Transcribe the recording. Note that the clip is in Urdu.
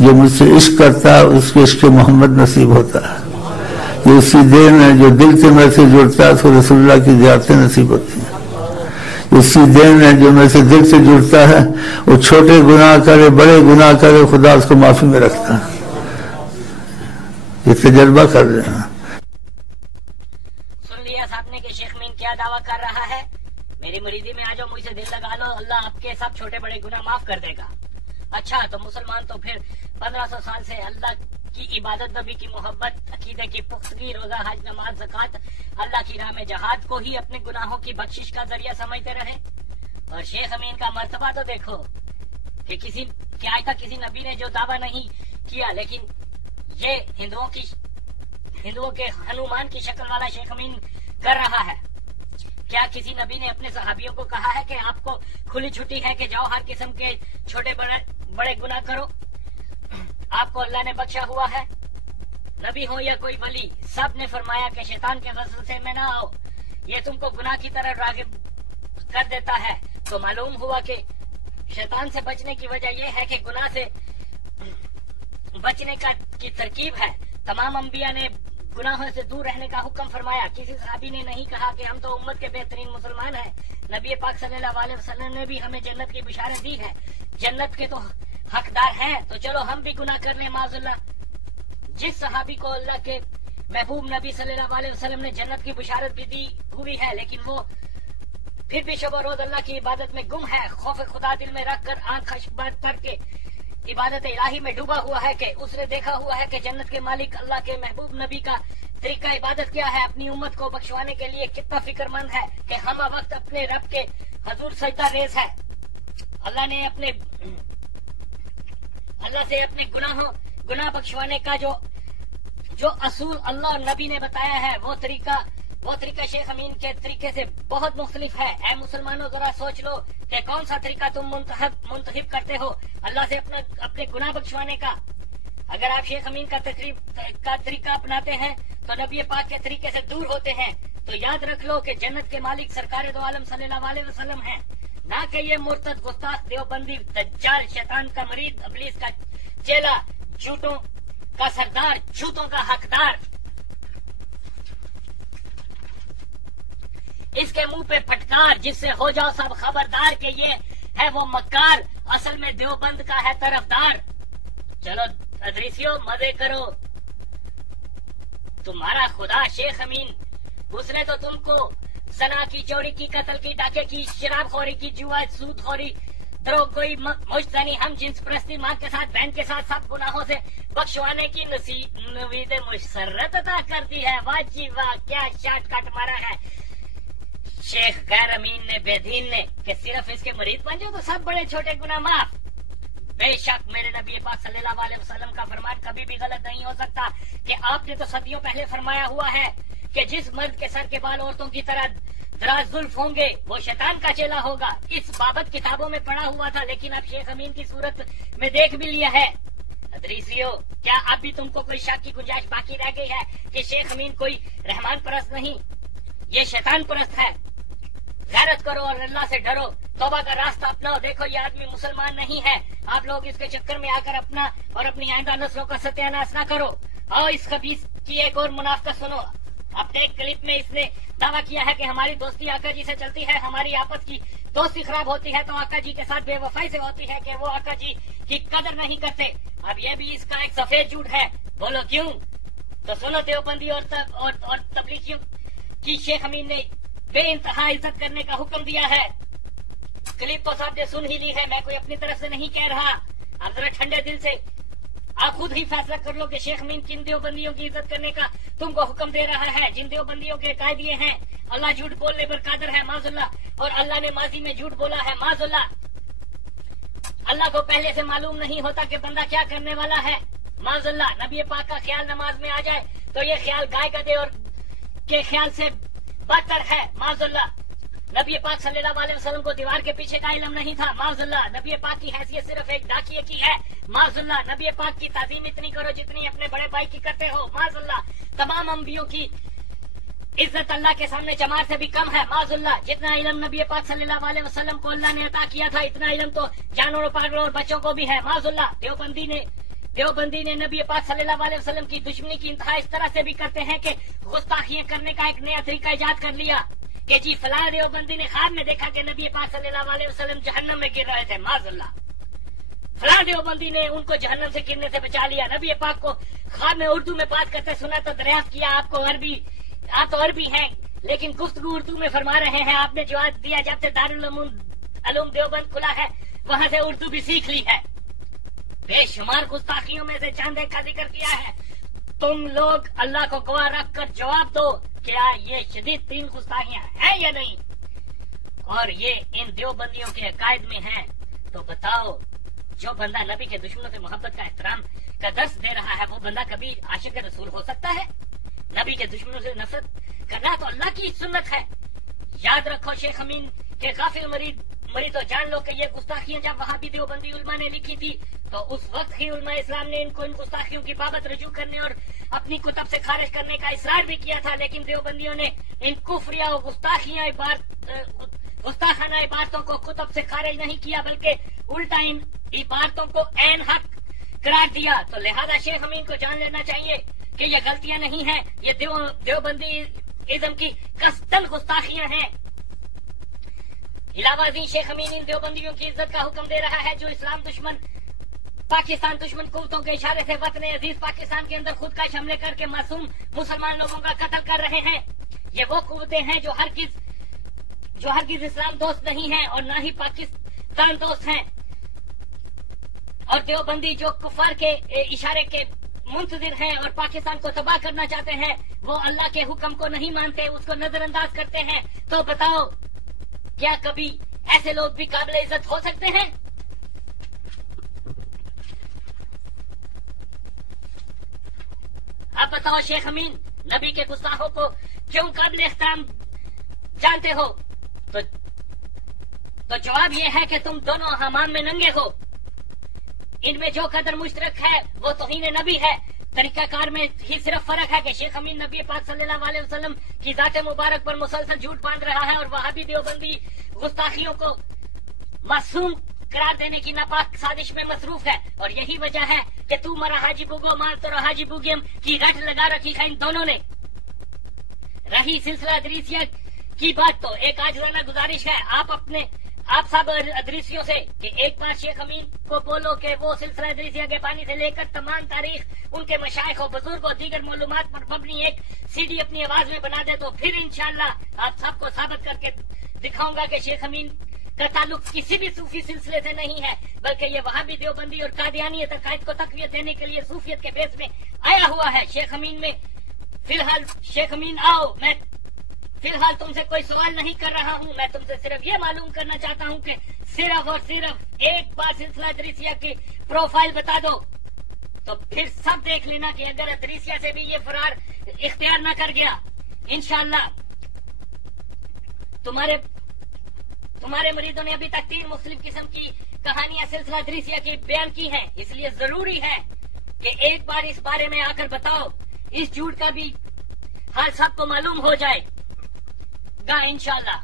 جو مجھ سے عشق کرتا ہے اس کو عشق محمد نصیب ہوتا ہے. یہ اسی دین ہے جو دل سے میں سے جڑتا ہے تو رسول اللہ کی زیارتیں نصیب ہوتی ہیں. اسی دین ہے جو میں سے دل سے جڑتا ہے وہ چھوٹے گناہ کرے بڑے گناہ کرے خدا اس کو معافی میں رکھتا ہے. یہ تجربہ کر رہے ہیں. سن لیا صاحب نے کہ شیخ امین کیا دعویٰ کر رہا ہے. میری مریدی میں آ جاؤ, مجھ سے دل لگا لو, اللہ آپ کے سب چھوٹے بڑے گناہ معاف کر دے گا. اچھا تو مسلمان تو پھر 1500 سال سے اللہ کی عبادت, نبی کی محبت, عقیدے کی پختگی, روزہ حج نماز زکوٰۃ, اللہ کی راہ میں جہاد کو ہی اپنے گناہوں کی بخشش کا ذریعہ سمجھتے رہے. اور شیخ امین کا مرتبہ تو دیکھو کہ کیا تک کسی نبی نے جو دعویٰ نہیں کیا, لیکن یہ ہندوؤں کے ہنومان کی شکل والا شیخ امین کر رہا ہے. کیا کسی نبی نے اپنے صحابیوں کو کہا ہے کہ آپ کو کھلی چھٹی ہے کہ جاؤ ہر قسم کے چھوٹے بڑے گناہ کرو, آپ کو اللہ نے بخشا ہوا ہے؟ نبی ہو یا کوئی ولی, سب نے فرمایا کہ شیطان کے غضب سے میں نہ آؤ, یہ تم کو گناہ کی طرف راغب کر دیتا ہے. تو معلوم ہوا کہ شیطان سے بچنے کی وجہ یہ ہے کہ گناہ سے بچنے کی ترکیب ہے. تمام انبیاء نے گناہوں سے دور رہنے کا حکم فرمایا. کسی صحابی نے نہیں کہا کہ ہم تو امت کے بہترین مسلمان ہیں. نبی پاک صلی اللہ علیہ وسلم نے بھی ہمیں جنت کی بشارت دی ہے, جنت کے تو حقدار ہیں, تو چلو ہم بھی گناہ کر لیں معاذ اللہ. جس صحابی کو اللہ کے محبوب نبی صلی اللہ علیہ وسلم نے جنت کی بشارت بھی دی ہوئی ہے, لیکن وہ پھر بھی شب و روز اللہ کی عبادت میں گم ہے, خوف خدا دل میں رکھ کر آنکھ خشک بند کر کے عبادت الہی میں ڈوبا ہوا ہے کہ اس نے دیکھا ہوا ہے کہ جنت کے مالک اللہ کے محبوب نبی کا طریقہ عبادت کیا ہے, اپنی امت کو بخشوانے کے لیے کتنا فکر مند ہے کہ ہم وقت اپنے رب کے حضور سجدہ ریز ہے. اللہ سے اپنے گناہ بخشوانے کا جو اصول اللہ اور نبی نے بتایا ہے وہ طریقہ شیخ امین کے طریقے سے بہت مختلف ہے. اے مسلمانوں ذرا سوچ لو کہ کون سا طریقہ تم منتخب کرتے ہو اللہ سے اپنے گناہ بخشوانے کا. اگر آپ شیخ امین کا طریقہ اپناتے ہیں تو نبی پاک کے طریقے سے دور ہوتے ہیں. تو یاد رکھ لو کہ جنت کے مالک سرکار دو عالم صلی اللہ علیہ وسلم ہیں, نہ کہ یہ مرتد گستاخ دیوبندی دجال شیطان کا مرید ابلیس کا چیلا, جھوٹوں کا سردار, جھوٹوں کا حقدار. اس کے منہ پہ پھٹکار جس سے ہو جاؤ سب خبردار کہ یہ ہے وہ مکار, اصل میں دیوبند کا ہے طرفدار. چلو ادریسیوں مزے کرو, تمہارا خدا شیخ امین اس نے تو تم کو زنا کی, چوری کی, قتل کی, ڈاکے کی, شراب خوری کی, جوا سود خوری, دروغگوئی, مجتنی, ہم جنس پرستی, ماں کے ساتھ بہن کے ساتھ سب گناہوں سے بخشوانے کی نوید مسرت عطا کرتی ہے. واہ جی واہ, کیا شارٹ کٹ مارا ہے شیخ غیر امین نے, بے دین نے, کہ صرف اس کے مرید بن جاؤ تو سب بڑے چھوٹے گناہ معاف. بے شک میرے نبی پاک صلی اللہ علیہ وسلم کا فرمان کبھی بھی غلط نہیں ہو سکتا کہ آپ نے تو صدیوں پہلے فرمایا ہوا ہے کہ جس مرد کے سر کے بال عورتوں کی طرح دراز زلف ہوں گے وہ شیطان کا چیلا ہوگا. اس بابت کتابوں میں پڑھا ہوا تھا, لیکن اب شیخ امین کی صورت میں دیکھ بھی لیا ہے. ادریسیو, کیا اب بھی تم کو کوئی شک کی گنجائش باقی رہ گئی ہے کہ شیخ امین کوئی رحمان پرست نہیں, یہ شیطان پرست ہے؟ غیرت کرو اور اللہ سے ڈرو, توبہ کا راستہ اپناؤ. دیکھو یہ آدمی مسلمان نہیں ہے, آپ لوگ اس کے چکر میں آ کر اپنا اور اپنی آئندہ نسلوں کا ستیہ ناش نہ کرو. اور اس خبیث کی ایک اور منافقت سنو. اپنے ایک کلپ میں اس نے دعویٰ کیا ہے کہ ہماری دوستی آقا جی سے چلتی ہے, ہماری آپس کی دوستی خراب ہوتی ہے تو آقا جی کے ساتھ بے وفائی سے ہوتی ہے کہ وہ آقا جی کی قدر نہیں کرتے. اب یہ بھی اس کا ایک سفید جھوٹ ہے, بولو کیوں؟ تو سنو, دیوبندی اور تبلیغیوں کی شیخ امین نے بے انتہا عزت کرنے کا حکم دیا ہے. کلپ تو صاحب نے سن ہی لی ہے, میں کوئی اپنی طرف سے نہیں کہہ رہا. اب ذرا ٹھنڈے دل سے آپ خود ہی فیصلہ کر لو کہ شیخ امین کن دیوبندیوں کی عزت کرنے کا تم کو حکم دے رہا ہے. جن دیوبندیوں کے قائدیے ہیں اللہ جھوٹ بولنے پر قادر ہے معاذ اللہ, اور اللہ نے ماضی میں جھوٹ بولا ہے معاذ اللہ. اللہ کو پہلے سے معلوم نہیں ہوتا کہ بندہ کیا کرنے والا ہے معاذ اللہ. نبی پاک کا خیال نماز میں آ جائے تو یہ خیال گائے گدے اور کے خیال سے بدتر ہے معاذ اللہ. نبی پاک صلی اللہ علیہ وسلم کو دیوار کے پیچھے کا علم نہیں تھا معاذ اللہ. نبی پاک کی حیثیت صرف ایک ڈاکیے کی ہے معاذ اللہ. نبی پاک کی تعظیم اتنی کرو جتنی اپنے بڑے بھائی کی کرتے ہو معاذ اللہ. تمام انبیوں کی عزت اللہ کے سامنے جماعت سے بھی کم ہے معاذ اللہ. جتنا علم نبی پاک صلی اللہ علیہ وسلم کو اللہ نے عطا کیا تھا اتنا علم تو جانوروں, پاگلوں اور بچوں کو بھی ہے معاذ اللہ. دیوبندی نے دیوبندی نے نبی پاک صلی اللہ علیہ وسلم کی دشمنی کی انتہا اس طرح سے بھی کرتے ہیں کہ گستاخیاں کرنے کا ایک نیا طریقہ ایجاد کر لیا کہ جی فلاں دیوبندی نے خواب میں دیکھا کہ نبی پاک صلی اللہ علیہ وسلم جہنم میں گر رہے تھے، معاذ اللہ۔ فلاں دیوبندی نے ان کو جہنم سے گرنے سے بچا لیا۔ نبی پاک کو خواب میں اردو میں بات کرتے سنا تو دریافت کیا آپ تو عربی ہیں لیکن گفتگو اردو میں فرما رہے ہیں۔ آپ نے جواب دیا جب سے دارالعلوم دیوبند کھلا ہے وہاں سے اردو بھی سیکھ لی ہے۔ بے شمار گستاخیوں میں سے چند ایک کا ذکر کیا ہے۔ تم لوگ اللہ کو گواہ رکھ کر جواب دو، کیا یہ شدید ترین گستاخیاں ہیں یا نہیں؟ اور یہ ان دیوبندیوں کے عقائد میں ہیں تو بتاؤ، جو بندہ نبی کے دشمنوں سے محبت کا احترام کا درس دے رہا ہے وہ بندہ کبھی عاشق رسول ہو سکتا ہے؟ نبی کے دشمنوں سے نفرت کرنا تو اللہ کی سنت ہے۔ یاد رکھو شیخ امین کے غافل مرید تو جان لو کہ یہ گستاخیاں جب وہاں بھی دیوبندی علماء نے لکھی تھی تو اس وقت ہی علماء اسلام نے ان کو ان گستاخیوں کی بابت رجوع کرنے اور اپنی کتب سے خارج کرنے کا اصرار بھی کیا تھا، لیکن دیوبندیوں نے ان کفریہ اور گستاخانہ عبارتوں کو کتب سے خارج نہیں کیا بلکہ الٹا ان عبارتوں کو عین حق قرار دیا۔ تو لہذا شیخ امین کو جان لینا چاہیے کہ یہ غلطیاں نہیں ہیں، یہ دیوبندی ازم کی قصدن گستاخیاں ہیں۔ علاوہ ازیں شیخ امین ان دیوبندیوں کی عزت کا حکم دے رہا ہے جو اسلام دشمن پاکستان دشمن قوتوں کے اشارے سے وطن عزیز پاکستان کے اندر خود کش حملے کر کے معصوم مسلمان لوگوں کا قتل کر رہے ہیں۔ یہ وہ قوتیں ہیں جو ہرگز اسلام دوست نہیں ہیں اور نہ ہی پاکستان دوست ہیں، اور دیوبندی جو کفار کے اشارے کے منتظر ہیں اور پاکستان کو تباہ کرنا چاہتے ہیں وہ اللہ کے حکم کو نہیں مانتے، اس کو نظر انداز کرتے ہیں۔ تو بتاؤ کیا کبھی ایسے لوگ بھی قابل عزت ہو سکتے ہیں؟ اب بتاؤ شیخ امین نبی کے گستاخوں کو کیوں قابل احترام جانتے ہو؟ تو جواب یہ ہے کہ تم دونوں حمام میں ننگے ہو۔ ان میں جو قدر مشترک ہے وہ توہین نبی ہے۔ طریقہ کار میں ہی صرف فرق ہے کہ شیخ امین نبی پاک صلی اللہ علیہ وسلم کی ذات مبارک پر مسلسل جھوٹ باندھ رہا ہے اور وہابی دیوبندی گستاخیوں کو معصوم قرار دینے کی ناپاک سازش میں مصروف ہے، اور یہی وجہ ہے کہ تو مرا حاجی بوگو مار تو حاجی بوگیم کی رٹ لگا رکھی ہے ان دونوں نے۔ رہی سلسلہ ادریسیہ کی بات تو ایک عاجزانہ گزارش ہے آپ سب ادریسیوں سے کہ ایک بار شیخ امین کو بولو کہ وہ سلسلہ ادریسیہ کے پانی سے لے کر تمام تاریخ، ان کے مشائخ و بزرگ اور دیگر معلومات پر مبنی ایک سی ڈی اپنی آواز میں بنا دے تو پھر انشاءاللہ آپ سب کو ثابت کر کے دکھاؤں گا کہ شیخ امین کا تعلق کسی بھی صوفی سلسلے سے نہیں ہے بلکہ یہ وہابی دیوبندی اور قادیانیت عقائد کو تقویت دینے کے لیے صوفیت کے بیس میں آیا ہوا ہے۔ شیخ امین آؤ، میں فی الحال تم سے کوئی سوال نہیں کر رہا ہوں، میں تم سے صرف یہ معلوم کرنا چاہتا ہوں کہ صرف اور صرف ایک بار سلسلہ ادریسیہ کی پروفائل بتا دو تو پھر سب دیکھ لینا کہ اگر ادریسیہ سے بھی یہ فرار اختیار نہ کر گیا انشاءاللہ تمہارے مریدوں نے ابھی تک 3 مختلف قسم کی کہانیاں سلسلہ ادریسیہ کی بیان کی ہیں، اس لیے ضروری ہے کہ ایک بار اس بارے میں آ کر بتاؤ، اس جھوٹ کا بھی حال سب کو معلوم ہو جائے گا انشاءاللہ۔